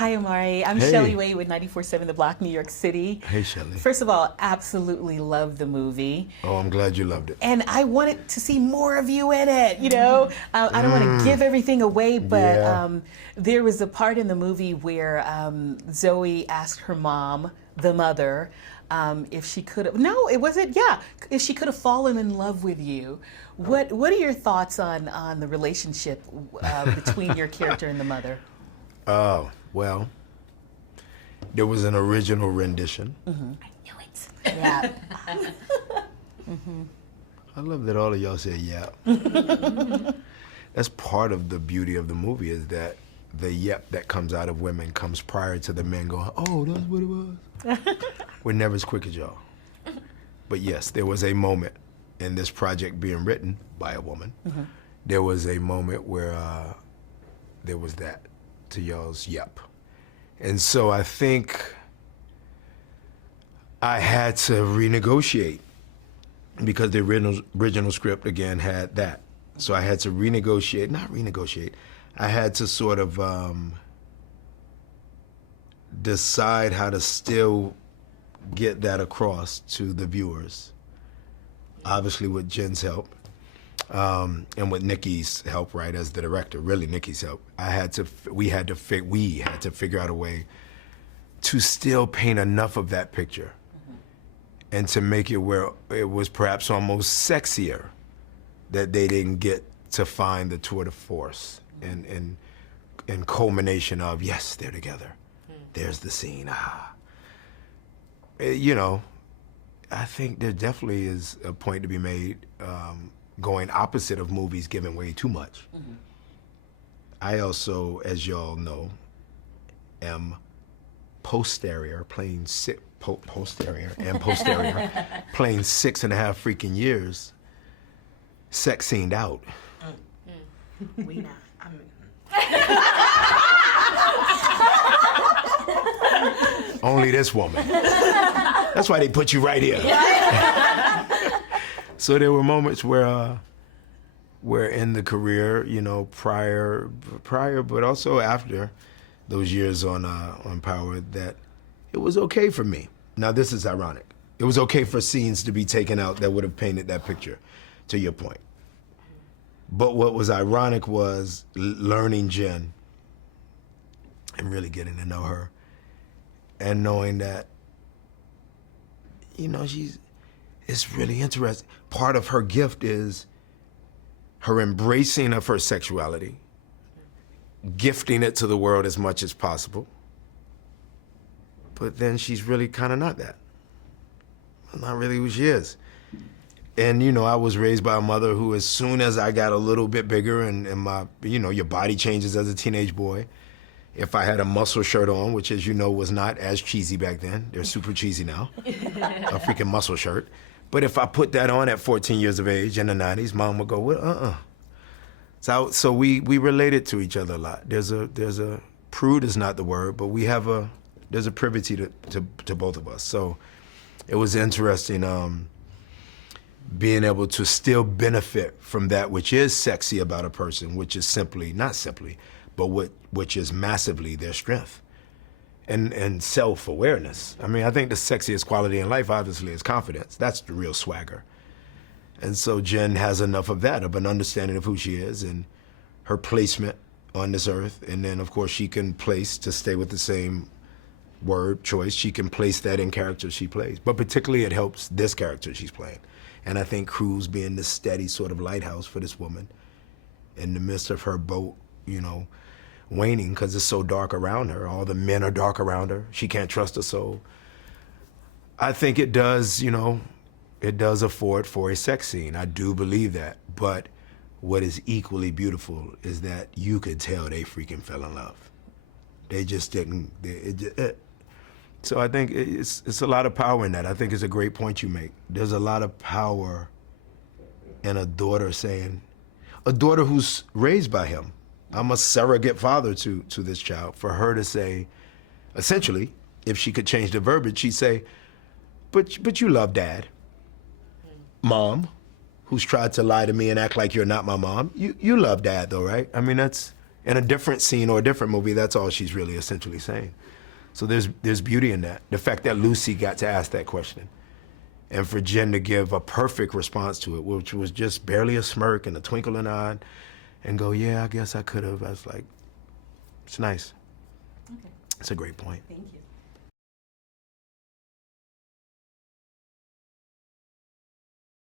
Hi, Omari. I'm Hey. Shelley Wade with 94.7 The Block, New York City. Hey, Shelley. First of all, absolutely love the movie. Oh, I'm glad you loved it. And I wanted to see more of you in it, you know? I don't want to give everything away, but Yeah. there was a part in the movie where Zoe asked her mom, the mother, if she could have, no, it wasn't, yeah, if she could have fallen in love with you. What are your thoughts on the relationship between your character and the mother? Oh, well, there was an original rendition. Mm-hmm. I knew it. Yeah. I love that all of y'all say yeah. That's part of the beauty of the movie, is that the yep that comes out of women comes prior to the men going, oh, that's what it was. We're never as quick as y'all. But yes, there was a moment in this project being written by a woman. Mm-hmm. There was a moment where there was that to y'all's yep. And so I think I had to renegotiate, because the original script, again, had that. So I had to not renegotiate, I had to sort of decide how to still get that across to the viewers. Obviously with Jen's help, and with Nikki's help, right, as the director, really Nikki's help. We had to figure out a way to still paint enough of that picture, and to make it where it was perhaps almost sexier, that they didn't get to find the tour de force and culmination of, yes, they're together. There's the scene. You know, I think there definitely is a point to be made going opposite of movies giving way too much. Mm-hmm. I also, as y'all know, am posterior, playing posterior, playing 6.5 freaking years, sex scened out. We not. Only this woman. That's why they put you right here. So there were moments where in the career, you know, prior, but also after those years on Power, that it was okay for me. Now this is ironic. It was okay for scenes to be taken out that would have painted that picture, to your point. But what was ironic was learning Jen and really getting to know her, and knowing that, you know, it's really interesting. Part of her gift is her embracing of her sexuality, gifting it to the world as much as possible. But then she's really kind of not that. Not really who she is. And, you know, I was raised by a mother who, as soon as I got a little bit bigger and my, you know, your body changes as a teenage boy. If I had a muscle shirt on, which, as you know, was not as cheesy back then. They're super cheesy now. A freaking muscle shirt. But if I put that on at 14 years of age in the 90s, Mom would go, well, So we related to each other a lot. There's a prude is not the word, but there's a privity to both of us. So it was interesting being able to still benefit from that which is sexy about a person, which is not simply, but which is massively their strength and self-awareness. I mean, I think the sexiest quality in life, obviously, is confidence. That's the real swagger. And so Jen has enough of that, of an understanding of who she is and her placement on this earth. And then, of course, she can place, to stay with the same word choice, she can place that in characters she plays. But particularly it helps this character she's playing. And I think Cruz being this steady sort of lighthouse for this woman in the midst of her boat, you know, waning because it's so dark around her. All the men are dark around her. She can't trust her soul. I think it does, you know, it does afford for a sex scene. I do believe that. But what is equally beautiful is that you could tell they freaking fell in love. They just didn't. So I think it's a lot of power in that. I think it's a great point you make. There's a lot of power in a daughter who's raised by him. I'm a surrogate father to this child. For her to say, essentially, if she could change the verbiage, she'd say, but you love Dad. Mom, who's tried to lie to me and act like you're not my mom, you love Dad though, right? I mean, and in a different scene or a different movie, that's all she's really essentially saying. So there's beauty in that. The fact that Lucy got to ask that question, and for Jen to give a perfect response to it, which was just barely a smirk and a twinkle in the eye, and go, yeah, I guess I could have. I was like, it's nice. Okay. It's a great point. Thank you.